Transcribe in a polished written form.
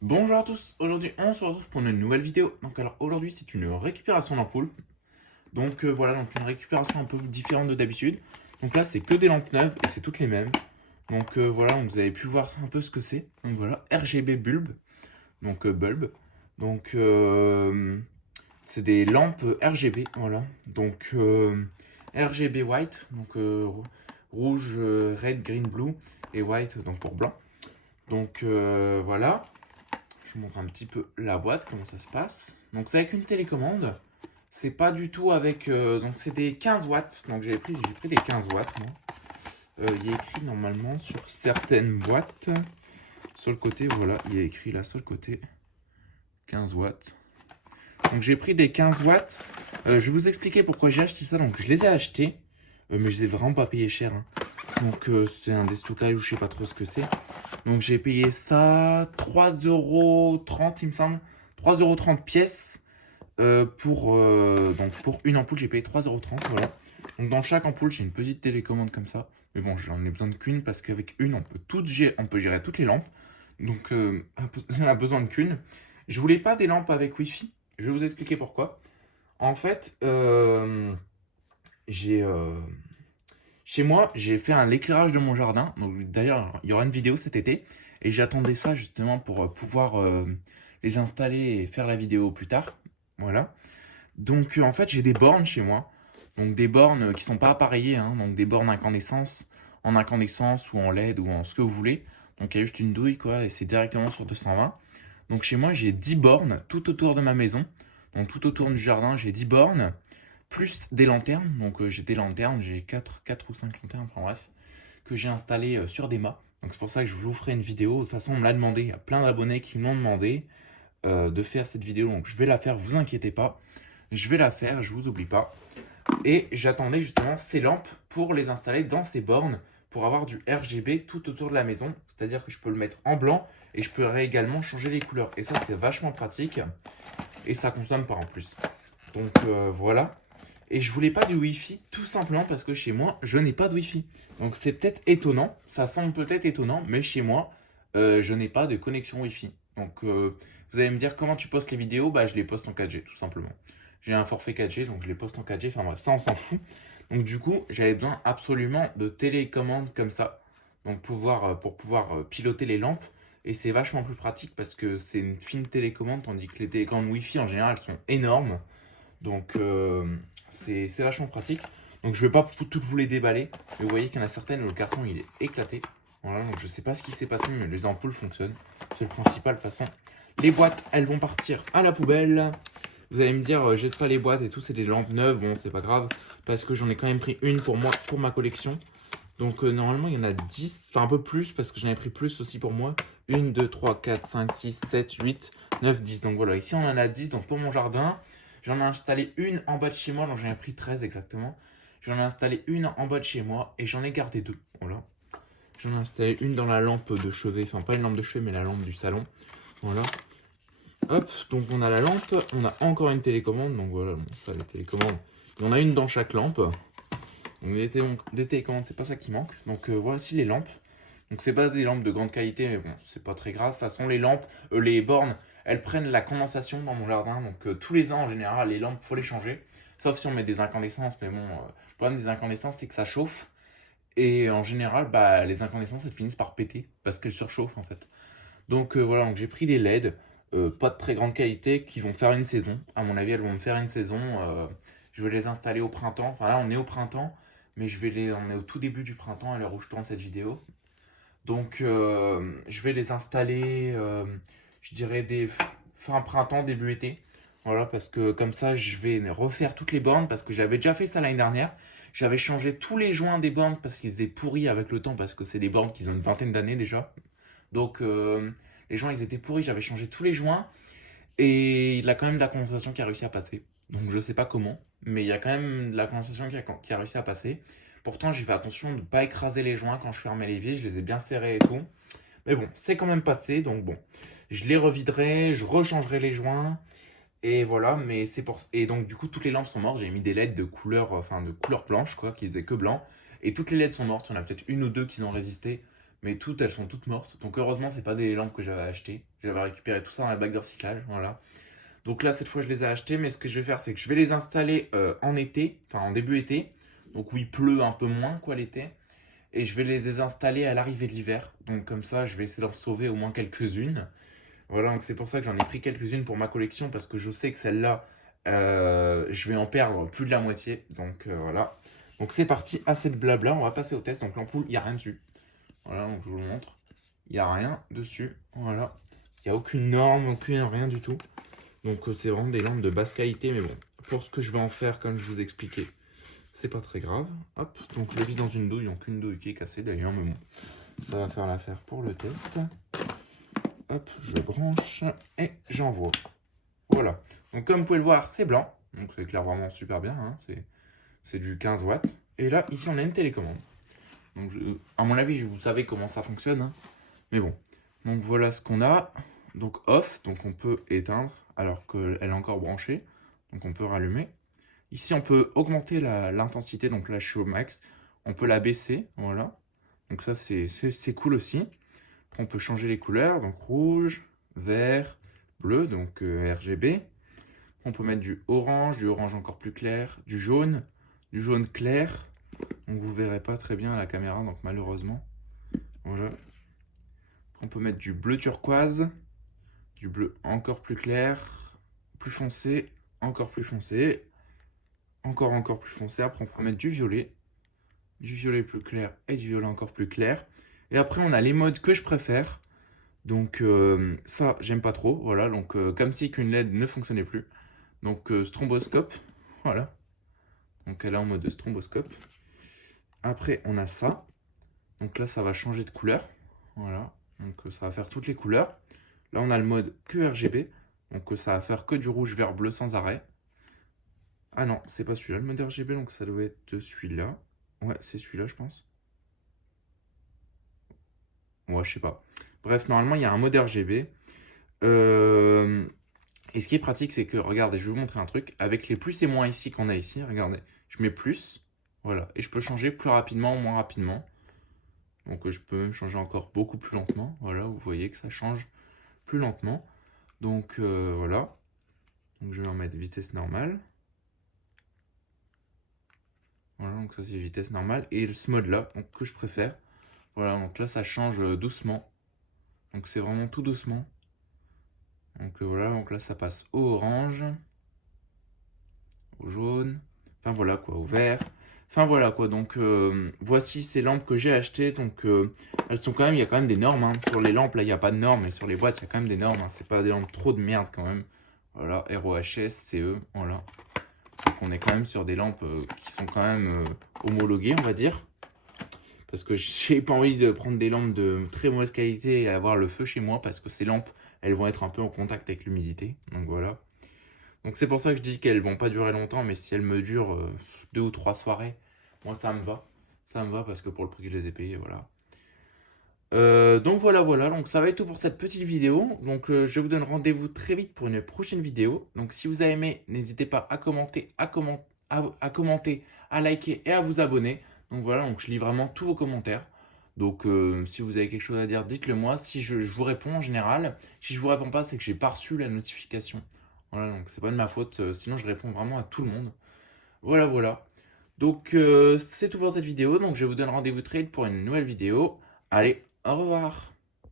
Bonjour à tous, aujourd'hui on se retrouve pour une nouvelle vidéo. Donc alors aujourd'hui c'est une récupération d'ampoule. Donc voilà, donc une récupération un peu différente de d'habitude. Donc là c'est que des lampes neuves et c'est toutes les mêmes. Donc voilà, donc vous avez pu voir un peu ce que c'est. Donc voilà, RGB bulb, donc bulb. Donc c'est des lampes RGB, voilà. Donc RGB white, donc rouge, red, green, blue et white, donc pour blanc. Donc voilà. Je vous montre un petit peu la boîte, comment ça se passe. Donc c'est avec une télécommande. C'est pas du tout avec... donc c'est des 15 watts. Donc j'ai pris des 15 watts, moi. Il y a écrit normalement sur certaines boîtes. Sur le côté, voilà, il y a écrit là sur le côté. 15 watts. Donc j'ai pris des 15 watts. Je vais vous expliquer pourquoi j'ai acheté ça. Donc je les ai achetés. Mais je les ai vraiment pas payés cher, hein. Donc c'est un déstockage ou je sais pas trop ce que c'est. Donc j'ai payé ça 3,30 € il me semble. 3,30 € pièce. Donc pour une ampoule, j'ai payé 3,30 €. Voilà. Donc dans chaque ampoule, j'ai une petite télécommande comme ça. Mais bon, j'en ai besoin qu'une parce qu'avec une, on peut gérer toutes les lampes. Donc on a besoin qu'une. Je voulais pas des lampes avec Wi-Fi. Je vais vous expliquer pourquoi. En fait, j'ai chez moi, j'ai fait un éclairage de mon jardin. Donc d'ailleurs, il y aura une vidéo cet été. Et j'attendais ça justement pour pouvoir les installer et faire la vidéo plus tard. Voilà. Donc en fait, j'ai des bornes chez moi. Donc des bornes qui sont pas appareillées, hein. Donc des bornes en incandescence ou en LED ou en ce que vous voulez. Donc il y a juste une douille quoi et c'est directement sur 220. Donc chez moi, j'ai 10 bornes tout autour de ma maison. Donc tout autour du jardin, j'ai 10 bornes plus des lanternes. Donc j'ai des lanternes, j'ai 4 ou 5 lanternes, enfin bref, que j'ai installées sur des mâts. Donc c'est pour ça que je vous ferai une vidéo. De toute façon, on me l'a demandé. Il y a plein d'abonnés qui m'ont demandé de faire cette vidéo. Donc je vais la faire, vous inquiétez pas. Je vais la faire, je vous oublie pas. Et j'attendais justement ces lampes pour les installer dans ces bornes pour avoir du RGB tout autour de la maison. C'est-à-dire que je peux le mettre en blanc et je pourrais également changer les couleurs. Et ça, c'est vachement pratique. Et ça consomme pas en plus. Donc voilà. Et je voulais pas du Wi-Fi tout simplement parce que chez moi, je n'ai pas de Wi-Fi. Donc c'est peut-être étonnant, ça semble peut-être étonnant, mais chez moi, je n'ai pas de connexion Wi-Fi. Donc vous allez me dire comment tu postes les vidéos, bah je les poste en 4G tout simplement. J'ai un forfait 4G, donc je les poste en 4G, enfin bref, ça on s'en fout. Donc du coup, j'avais besoin absolument de télécommande comme ça. Donc pour pouvoir piloter les lampes. Et c'est vachement plus pratique parce que c'est une fine télécommande, tandis que les télécommandes Wi-Fi en général sont énormes. Donc c'est vachement pratique. Donc je vais pas toutes vous les déballer. Mais vous voyez qu'il y en a certaines où le carton il est éclaté. Voilà, donc je sais pas ce qui s'est passé, mais les ampoules fonctionnent. C'est le principal de toute façon. Les boîtes, elles vont partir à la poubelle. Vous allez me dire, jette pas les boîtes et tout, c'est des lampes neuves. Bon, c'est pas grave. Parce que j'en ai quand même pris une pour moi, pour ma collection. Donc normalement, il y en a 10, enfin un peu plus, parce que j'en ai pris plus aussi pour moi. 1, 2, 3, 4, 5, 6, 7, 8, 9, 10. Donc voilà, ici on en a 10. Donc pour mon jardin, j'en ai installé une en bas de chez moi, donc j'en ai pris 13 exactement. J'en ai installé une en bas de chez moi et j'en ai gardé deux. Voilà. J'en ai installé une dans la lampe de chevet, enfin pas une lampe de chevet, mais la lampe du salon. Voilà. Hop, donc on a la lampe, on a encore une télécommande, donc voilà, bon, ça les télécommandes. Il y en a une dans chaque lampe. Donc des télécommandes, c'est pas ça qui manque. Donc voici les lampes. Donc c'est pas des lampes de grande qualité, mais bon, c'est pas très grave. De toute façon, les lampes, les bornes, elles prennent la condensation dans mon jardin. Donc tous les ans, en général, les lampes, faut les changer. Sauf si on met des incandescences. Mais bon, le problème des incandescences, c'est que ça chauffe. Et en général, bah, les incandescences, elles finissent par péter parce qu'elles surchauffent en fait. Donc voilà, donc j'ai pris des LED, pas de très grande qualité, qui vont faire une saison. À mon avis, elles vont me faire une saison. Je vais les installer au printemps. Enfin là, on est au printemps, mais on est au tout début du printemps à l'heure où je tourne cette vidéo. Donc je vais les installer, je dirais fin printemps, début été. Voilà, parce que comme ça, je vais refaire toutes les bornes, parce que j'avais déjà fait ça l'année dernière. J'avais changé tous les joints des bornes parce qu'ils étaient pourris avec le temps, parce que c'est des bornes qui ont une vingtaine d'années déjà. Donc les joints, ils étaient pourris, j'avais changé tous les joints. Et il a quand même de la condensation qui a réussi à passer. Donc je sais pas comment, mais il y a quand même de la condensation qui a réussi à passer. Pourtant, j'ai fait attention de ne pas écraser les joints quand je fermais les vis, je les ai bien serrés et tout. Mais bon, c'est quand même passé, donc bon. Je les reviderai, je rechangerai les joints, et voilà, mais c'est pour... Et donc du coup, toutes les lampes sont mortes, j'ai mis des LED de couleur, enfin de couleur blanche, quoi, qui faisaient que blanc. Et toutes les LED sont mortes, il y en a peut-être une ou deux qui ont résisté. mais toutes, elles sont toutes mortes. Donc heureusement, c'est pas des lampes que j'avais achetées. J'avais récupéré tout ça dans la bague de recyclage, voilà. Donc là, cette fois, je les ai achetées, mais ce que je vais faire, c'est que je vais les installer en été, enfin en début été, donc où il pleut un peu moins, quoi, l'été. Et je vais les désinstaller à l'arrivée de l'hiver. Donc comme ça, je vais essayer d'en sauver au moins quelques-unes. Voilà, donc c'est pour ça que j'en ai pris quelques-unes pour ma collection, parce que je sais que celle-là, je vais en perdre plus de la moitié. Donc voilà. Donc c'est parti, assez de blabla, on va passer au test. Donc l'ampoule, il n'y a rien dessus. Voilà, donc je vous le montre. Il n'y a rien dessus. Voilà. Il n'y a aucune norme, aucune rien du tout. Donc c'est vraiment des lampes de basse qualité, mais bon, pour ce que je vais en faire, comme je vous expliquais, c'est pas très grave. Hop, donc je le vis dans une douille, donc une douille qui est cassée d'ailleurs, mais bon, ça va faire l'affaire pour le test. Hop, je branche et j'envoie. Voilà. Donc comme vous pouvez le voir, c'est blanc. Donc ça éclaire vraiment super bien. Hein. C'est du 15 watts. Et là, ici, on a une télécommande. Donc à mon avis, vous savez comment ça fonctionne. Hein. Mais bon. Donc voilà ce qu'on a. Donc off, donc on peut éteindre alors qu'elle est encore branchée. Donc on peut rallumer. Ici, on peut augmenter l'intensité. Donc là, je suis au max. On peut la baisser. Voilà. Donc ça, c'est cool aussi. Après, on peut changer les couleurs. Donc rouge, vert, bleu, donc RGB. On peut mettre du orange encore plus clair, du jaune clair. Donc vous verrez pas très bien à la caméra, donc malheureusement. Voilà. Après, on peut mettre du bleu turquoise, du bleu encore plus clair, plus foncé, encore plus foncé, encore plus foncé. Après, on peut mettre du violet plus clair et du violet encore plus clair. Et après, on a les modes que je préfère. Donc ça, j'aime pas trop. Voilà, donc comme si qu'une LED ne fonctionnait plus. Donc stromboscope, voilà. Donc elle est en mode stromboscope. Après, on a ça. Donc là, ça va changer de couleur. Voilà. Donc ça va faire toutes les couleurs. Là, on a le mode que RGB. Donc ça va faire que du rouge, vert, bleu sans arrêt. Ah non, c'est pas celui-là le mode RGB, donc ça doit être celui-là. Ouais, c'est celui-là, je pense. Ouais, je sais pas. Bref, normalement, il y a un mode RGB. Et ce qui est pratique, c'est que, regardez, je vais vous montrer un truc. Avec les plus et moins ici qu'on a ici, regardez, je mets plus. Voilà. Et je peux changer plus rapidement ou moins rapidement. Donc je peux même changer encore beaucoup plus lentement. Voilà, vous voyez que ça change plus lentement. Donc voilà. Donc je vais en mettre vitesse normale. Voilà, donc ça c'est vitesse normale. Et ce mode-là, donc que je préfère. Voilà, donc là ça change doucement. Donc c'est vraiment tout doucement. Donc voilà, donc là ça passe au orange, au jaune, enfin voilà quoi, au vert. Enfin voilà quoi, donc voici ces lampes que j'ai achetées. Donc elles sont quand même, il y a quand même des normes. Hein. Sur les lampes, là il n'y a pas de normes, mais sur les boîtes, il y a quand même des normes. Hein. C'est pas des lampes trop de merde quand même. Voilà, ROHS, CE, voilà. Donc on est quand même sur des lampes qui sont quand même homologuées, on va dire. Parce que j'ai pas envie de prendre des lampes de très mauvaise qualité et avoir le feu chez moi, parce que ces lampes, elles vont être un peu en contact avec l'humidité. Donc voilà. Donc c'est pour ça que je dis qu'elles vont pas durer longtemps, mais si elles me durent 2 ou 3 soirées, moi ça me va. Ça me va parce que pour le prix que je les ai payés, voilà. Donc voilà, donc ça va être tout pour cette petite vidéo. Donc je vous donne rendez-vous très vite pour une prochaine vidéo. Donc si vous avez aimé, n'hésitez pas à commenter, à commenter, à liker et à vous abonner. Donc voilà, donc je lis vraiment tous vos commentaires. Donc si vous avez quelque chose à dire, dites-le moi. Si je vous réponds en général, si je vous réponds pas, c'est que j'ai pas reçu la notification. Voilà, donc c'est pas de ma faute. Sinon je réponds vraiment à tout le monde. Voilà. Donc c'est tout pour cette vidéo. Donc je vous donne rendez-vous très vite pour une nouvelle vidéo. Allez, au revoir.